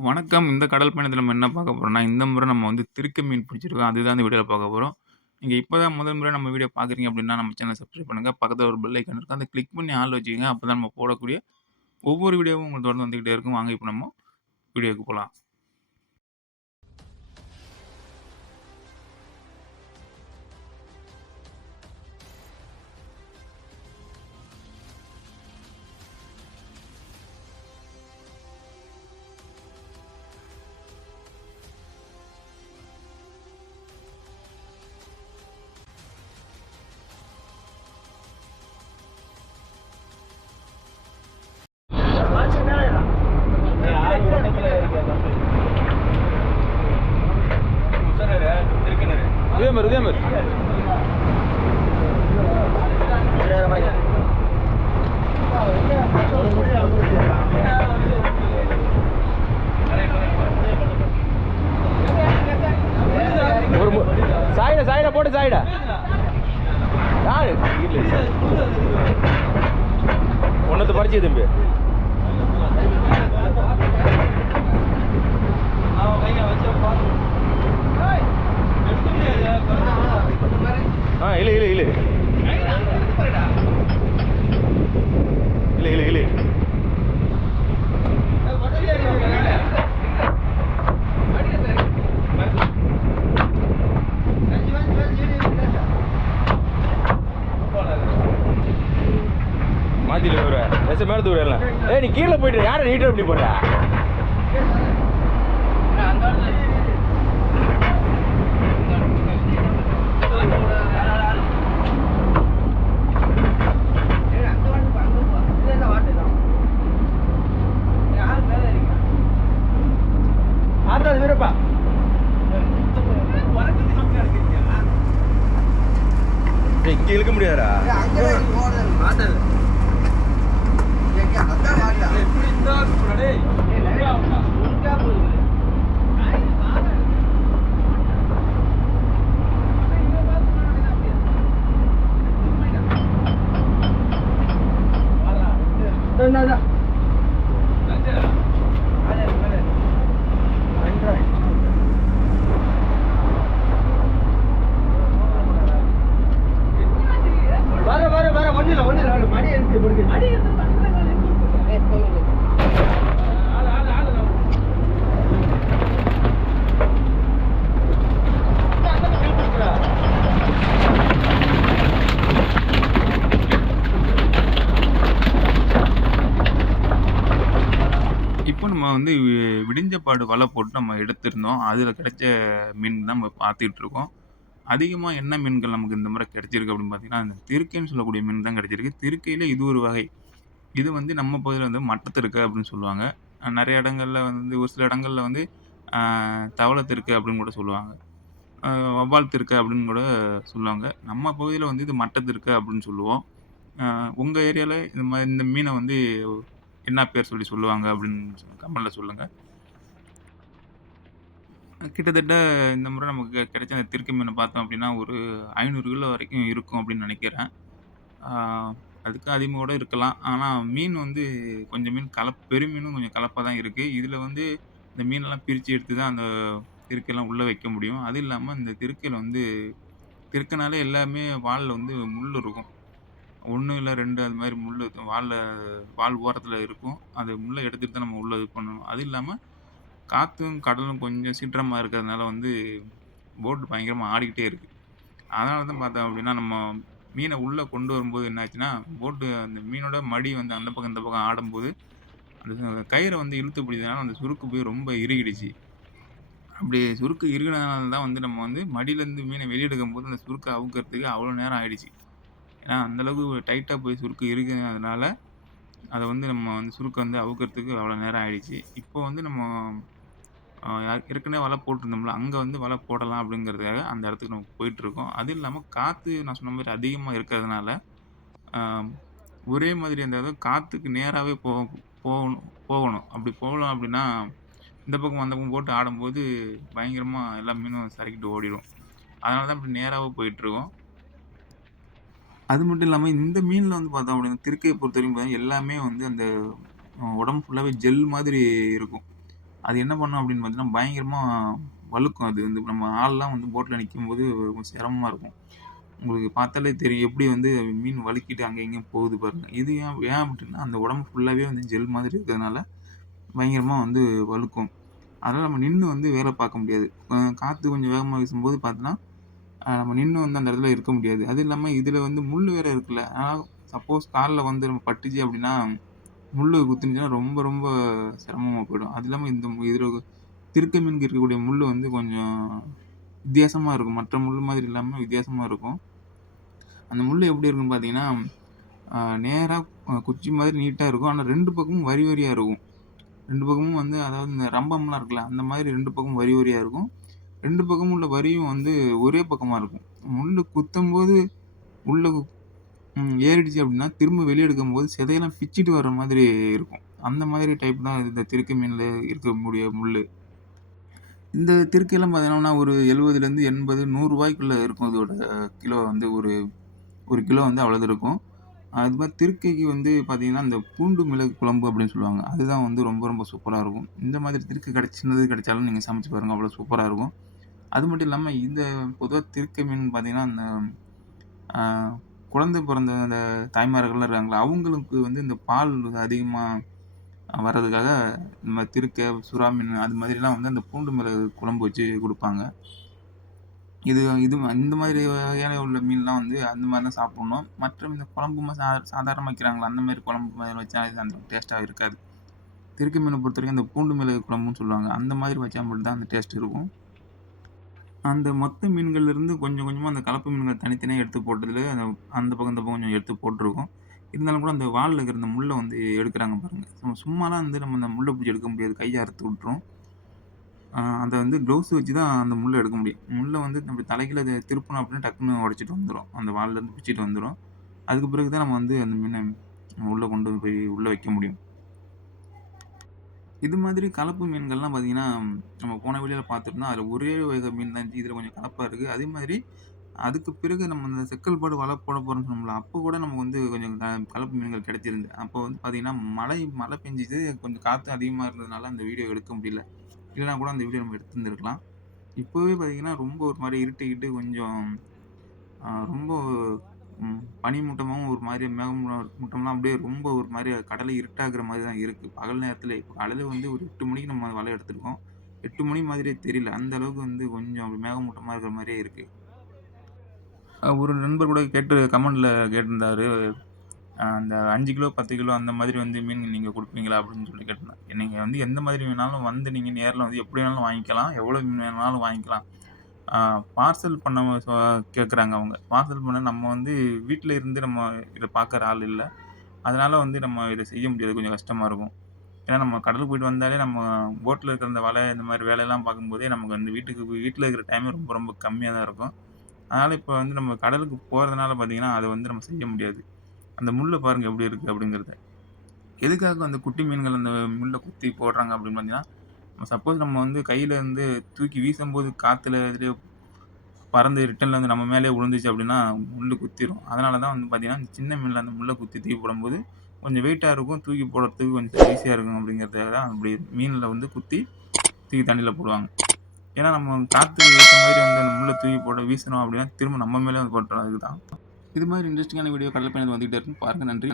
வணக்கம். இந்த கடல் பயணத்தில நம்ம என்ன பார்க்க போறோம்னா, இந்த முறை நம்ம வந்து திருக்க மீன் பிடிச்சிருக்கோம். அதுதான் இந்த வீடியோல பார்க்க போறோம். நீங்க இப்ப தான் முதல் முறை நம்ம வீடியோ பார்க்குறீங்க அப்படின்னா, நம்ம சேனல சப்ஸ்கிரைப் பண்ணுங்க. பக்கத்தில ஒரு பெல் ஐகான் இருக்கும். அத கிளிக் பண்ணி ஆல் வச்சுக்கங்க. அப்பதான் நம்ம போடக்கூடிய ஒவ்வொரு வீடியோவும் உங்களுக்கு தொடர்ந்து வந்துகிட்டே இருக்கும். வாங்க இப்ப நம்ம வீடியோக்கு போலாம். Udemir. ஒரு சாயிட போட்டு சாயிட யாரு ஒன்னத்தை பறிச்சு தம்பி இல்ல மாத்தில ஒரு மேல தூரம் நீ கீழே போயிட்டு யாரை நீட்டர் எப்படி போடுற இங்க இழுக்க முடியாதா இப்போ நம்ம வந்து விடிஞ்சபாடு வலை போட்டு நம்ம எடுத்திருந்தோம். அதில கிடைச்ச மீன் தான் நம்ம பார்த்துட்டு இருக்கோம். அதிகமா என்ன மீன்கள் நமக்கு இந்த முறை கிடைச்சிருக்கு அப்படின்னு பார்த்தீங்கன்னா, அந்த திருக்கைன்னு சொல்லக்கூடிய மீன் தான் கிடைச்சிருக்கு. திருக்கையில இது ஒரு வகை. இது வந்து நம்ம பகுதியில வந்து மட்டத்திருக்க அப்படின்னு சொல்லுவாங்க. நெறைய இடங்கள்ல வந்து ஒரு சில இடங்கள்ல வந்து அ தவளத்திருக்க அப்படின்னு கூட சொல்லுவாங்க. அ வவ்வால் திருக்க அப்படின்னு கூட சொல்லுவாங்க. நம்ம பகுதியில வந்து இது மட்டத்திருக்க அப்படின்னு சொல்லுவோம். அ உங்க ஏரியால இந்த மீன வந்து என்ன பேர் சொல்லி சொல்லுவாங்க அப்படின்னு கமெண்ட்ல சொல்லுங்க. கிட்டத்தட்ட இந்த முறை நமக்கு கிடைச்ச அந்த திருக்க மீன பார்த்தோம் அப்படின்னா, ஒரு 500 கிலோ வரைக்கும் இருக்கும் அப்படின்னு நெனைக்கிறேன். ஆ அதுக்கு அதிகமா கூட இருக்கலாம். ஆனா மீன் வந்து கொஞ்சம் மீன் பெருமீனும் கொஞ்சம் கலப்பா தான் இருக்கு. இதுல வந்து இந்த மீனெல்லாம் பிரிச்சு எடுத்து தான் அந்த திருக்கைலாம் உள்ள வைக்க முடியும். அது இல்லாம இந்த திருக்கையில வந்து திருக்குனாலே எல்லாமே வால்ல வந்து முள் இருக்கும். 1 இல்ல 2 அது மாரி முள்ளு வால் ஓரத்துல இருக்கும். அந்த முள்ள எடுத்துட்டு தான் நம்ம உள்ள இது பண்ணணும். அது இல்லாம காத்தும், கடலும் கொஞ்சம் சீற்றமா இருக்கிறதுனால வந்து போட் பயங்கரமா ஆடிக்கிட்டே இருக்கு. அதனால தான் பார்த்தோம் அப்டின்னா, நம்ம மீன உள்ள கொண்டு வரும்போது என்ன ஆச்சுன்னா, அந்த மீனோட மடி வந்து அந்த பக்கம், இந்த பக்கம் ஆடும்போது, அந்த கயிற வந்து இழுத்து பிடிச்சதுனால அந்த சுருக்கு போய் ரொம்ப இறுகிடுச்சு. அப்படி சுருக்கு இறுகுனதுனால தான் வந்து நம்ம வந்து மடியிலேருந்து மீன வெளிய எடுக்கும்போது, அந்த சுருக்க அவுக்கறதுக்கு அவ்வளோ நேரம் ஆயிடுச்சு. ஏன்னா, அந்த அளவுக்கு டைட்டா போய் சுருக்கு இறுகுனதுனால, அத வந்து நம்ம வந்து சுருக்க வந்து அவுக்கறதுக்கு அவ்வளோ நேரம் ஆயிடுச்சு. இப்போ வந்து நம்ம ஏற்கனவே வலை போட்டிருந்தோம்ல, அங்க வந்து வலை போடலாம் அப்படிங்கிறதுக்காக அந்த இடத்துக்கு நம்ம போயிட்டுருக்கோம். அது இல்லாம காத்து நான் சொன்ன மாரி அதிகமா இருக்கிறதுனால, அ ஒரே மாதிரி அந்த அதாவது காத்துக்கு நேராவே போகணும் போகணும். அப்படி போகலாம் அப்படின்னா, இந்த பக்கம் அந்த பக்கம் போட்டு ஆடும்போது பயங்கரமா எல்லா மீனும் சறுக்கிட்டு ஓடிரும். அதனால தான் இப்படி நேராவே போயிட்டுருக்கோம். அது மட்டும் இல்லாம இந்த மீன்ல வந்து பார்த்தோம் அப்படின்னா, திருக்கைய பொறுத்தவரைக்கும் பார்த்தீங்கன்னா, எல்லாமே வந்து அந்த உடம்பு ஃபுல்லாவே ஜெல் மாதிரி இருக்கும். அது என்ன பண்ணும் அப்படின்னு பார்த்தீங்கன்னா, பயங்கரமா வழுக்கும். அது வந்து நம்ம ஆள்லாம் வந்து போட்ல நிக்கும்போது ரொம்ப சிரமமா இருக்கும். உங்களுக்கு பார்த்தாலே தெரியும். எப்படி வந்து மீன் வழுக்கிட்டு அங்க இங்கேயும் போகுது பாருங்க. இது ஏன் ஏன் அப்படின்னா, அந்த உடம்பு ஃபுல்லாவே வந்து ஜெல் மாதிரி இருக்கிறதுனால, பயங்கரமா வந்து வழுக்கும். அதனால நம்ம நின்னு வந்து வேலை பார்க்க முடியாது. காத்து கொஞ்சம் வேகமா வீசும்போது பார்த்தீங்கன்னா, நம்ம நின்னு வந்து அந்த இடத்துல இருக்க முடியாது. அதுவும் இல்லாம இதுல வந்து முள்ளு வேற இருக்குல்ல. சப்போஸ் கால்ல வந்து நம்ம பட்டுச்சு அப்படின்னா, முள்ளு குத்துனுச்சுன்னா ரொம்ப ரொம்ப சிரமமா போயிடும். அது இல்லாம இதுல திருக்க மீனுக்கு இருக்கக்கூடிய முள்ளு வந்து கொஞ்சம் வித்தியாசமா இருக்கும். மற்ற முள்ளு மாதிரி இல்லாம வித்தியாசமா இருக்கும். அந்த முள்ளு எப்படி இருக்குன்னு பார்த்தீங்கன்னா, நேரா குச்சி மாதிரி நீட்டா இருக்கும். ஆனா 2 பக்கமும் வரி வரியா இருக்கும். 2 பக்கமும் வந்து அதாவது இந்த ரம்பம்லாம் இருக்குல்ல, அந்த மாதிரி 2 பக்கமும் வரி வரியா இருக்கும். 2 பக்கமும் உள்ள வரியும் வந்து ஒரே பக்கமா இருக்கும். முள்ளு குத்தும்போது உள்ள ஏறிடுச்சு அப்படின்னா, திரும்ப வெளிய எடுக்கும்போது செதையெல்லாம் பிச்சுட்டு வர்ற மாதிரி இருக்கும். அந்த மாதிரி டைப் தான் இந்த திருக்க மீன்ல இருக்கக்கூடிய முள்ளு. இந்த திருக்கைலாம் பார்த்தீங்கன்னா, ஒரு 70லேருந்து 80, ரூ. 100 இருக்கும். இதோட கிலோ வந்து ஒரு 1 கிலோ வந்து அவ்வளது இருக்கும். அது மாரி திருக்கைக்கு வந்து பார்த்தீங்கன்னா, இந்த பூண்டு மிளகு குழம்பு அப்படின்னு சொல்லுவாங்க. அதுதான் வந்து ரொம்ப ரொம்ப சூப்பரா இருக்கும். இந்த மாதிரி திருக்கை சின்னது கிடைச்சாலும் நீங்க சமைச்சு பாருங்க. அவ்வளோ சூப்பரா இருக்கும். அது மட்டும் இல்லாம இந்த பொதுவா திருக்கை மீன் பார்த்தீங்கன்னா, அந்த ஆ குழந்தை பிறந்த அந்த தாய்மார்கள்லாம் இருக்காங்கல்ல, அவங்களுக்கு வந்து இந்த பால் அதிகமா வர்றதுக்காக நம்ம திருக்கை, சுறா மீன் அது மாதிரிலாம் வந்து அந்த பூண்டு மிளகு குழம்பு வச்சு குடுப்பாங்க. இது இது இந்த மாதிரி வகையான உள்ள மீன்லாம் வந்து அந்த மாரி தான் சாப்பிடணும். மற்ற இந்த குழம்பு சாதாரணமா வைக்கிறாங்கல்ல, அந்த மாரி குழம்பு மாரி வச்சா இது அந்த டேஸ்ட்டா இருக்காது. திருக்கை மீன பொறுத்தவரைக்கும் அந்த பூண்டு மிளகு குழம்புன்னு சொல்லுவாங்க. அந்த மாதிரி வச்சா மட்டும் தான் அந்த டேஸ்ட் இருக்கும். அந்த மொத்த மீன்கள்லேருந்து கொஞ்சம் கொஞ்சமா அந்த கலப்பு மீன்கள் தனித்தனியா எடுத்து போட்டதுல அந்த பக்கம், இந்த பக்கம் கொஞ்சம் எடுத்து போட்டுருக்கோம். இருந்தாலும் கூட அந்த வால்ல இருக்கிற அந்த முள்ள வந்து எடுக்குறாங்க பாருங்க. சும்மாலாம் வந்து நம்ம அந்த முள்ள பிடிச்சு எடுக்க முடியாது. கைய அறுத்து விட்டுரும். அத வந்து க்ளவுஸ் வச்சு தான் அந்த முள்ள எடுக்க முடியும். முள்ள வந்து நம்ம தலைகீழ திருப்புனோம் அப்படின்னா டக்குன்னு உடைச்சிட்டு வந்துரும். அந்த வால்லருந்து பிச்சுட்டு வந்துரும். அதுக்கு பிறகு தான் நம்ம வந்து அந்த மீன உள்ள கொண்டு போய் உள்ள வைக்க முடியும். இது மாதிரி கலப்பு மீன்கள்லாம் பார்த்தீங்கன்னா, நம்ம போன வீடியோல பார்த்துருந்தோம். அதில ஒரே வகை மீன் தான் இருந்துச்சு. இதில கொஞ்சம் கலப்பா இருக்கு. அதே மாதிரி அதுக்கு பிறகு நம்ம இந்த செக்கல் போடு வலை போட போறோம்ன்னு சொன்னோம்ல, அப்போ கூட நமக்கு வந்து கொஞ்சம் கலப்பு மீன்கள் கிடைச்சிருந்து. அப்போ வந்து பார்த்தீங்கன்னா, மழை பெஞ்சுது. கொஞ்சம் காத்து அதிகமா இருந்ததுனால அந்த வீடியோ எடுக்க முடியல. இல்லன்னா கூட அந்த வீடியோ நம்ம எடுத்திருந்திருக்கலாம். இப்பவே பார்த்தீங்கன்னா, ரொம்ப ஒரு மாரி இருட்டிக்கிட்டு கொஞ்சம் ரொம்ப பனிமூட்டமாவும் ஒரு மாரி மூட்டம்லாம் அப்படியே ரொம்ப ஒரு மாரி கடலே இருட்டாகுற மாரி தான் இருக்கு. பகல் நேரத்திலே இப்ப காலையில வந்து ஒரு 8 மணிக்கு நம்ம வலை எடுத்திருக்கோம். 8 மணி மாதிரியே தெரியல. அந்த அளவுக்கு வந்து கொஞ்சம் மேகமூட்டமா இருக்கிற மாரியே இருக்கு. ஒரு நண்பர் கூட கமெண்ட்ல கேட்டிருந்தாரு. அந்த 5 கிலோ, 10 கிலோ அந்த மாதிரி வந்து மீன் நீங்க குடுப்பீங்களா? அப்படின்னு சொல்லி கேட்டிருந்தாங்க. நீங்க வந்து எந்த மாதிரி வேணாலும் வந்து நீங்க நேர்ல வந்து எப்படி வேணாலும் வாங்கிக்கலாம். எவ்வளோ மீன் வேணாலும் வாங்கிக்கலாம். ஆ பார்சல் பண்ண கேட்குறாங்க அவங்க. பார்சல் பண்ண நம்ம வந்து வீட்ல இருந்து நம்ம இத பார்க்குற ஆள் இல்ல. அதனால வந்து நம்ம இத செய்ய முடியாது. கொஞ்சம் கஷ்டமா இருக்கும். ஏன்னா நம்ம கடலுக்கு போயிட்டு வந்தாலே நம்ம போட்ல இருக்கிற அந்த வலை இந்த மாதிரி வேலையெல்லாம் பார்க்கும்போதே நமக்கு வந்து வீட்ல இருக்கிற டைமே ரொம்ப ரொம்ப கம்மியா தான் இருக்கும். அதனால இப்ப வந்து நம்ம கடலுக்கு போறதுனால பார்த்தீங்கன்னா, அத வந்து நம்ம செய்ய முடியாது. அந்த முள்ள பாருங்க எப்படி இருக்கு அப்படிங்கிறத. எதுக்காக அந்த குட்டி மீன்கள் அந்த முள்ள குத்தி போடுறாங்க அப்படின்னு பார்த்தீங்கன்னா, சப்போஸ் நம்ம வந்து கையில இருந்து தூக்கி வீசும்போது காத்துல எதுலயோ பறந்து ரிட்டர்ன்ல வந்து நம்ம மேலயே விழுந்துச்சு அப்படின்னா, முள்ளு குத்திரும். அதனால தான் வந்து பார்த்தீங்கன்னா, இந்த சின்ன மீன்ல அந்த முள்ள குத்தி தூக்கி போடும்போது, கொஞ்சம் வெயிட்டா இருக்கும். தூக்கி போடுறதுக்கு கொஞ்சம் ஈஸியா இருக்கும் அப்படிங்கிறதுக்காக தான் அப்படி மீன்ல வந்து குத்தி தூக்கி தண்ணீல போடுவாங்க. ஏன்னா நம்ம காத்துக்கு ஏத்த மாதிரி வந்து அந்த முள்ள தூக்கி போட்டு வீசுனோம் அப்படின்னா, திரும்ப நம்ம மேலயே வந்து பட்டுரும். அதுக்கு தான். இது மாதிரி இன்ட்ரஸ்டிங்கான வீடியோ கடல் பயணத்துல வந்துகிட்டே இருக்கும். பாருங்க. நன்றி.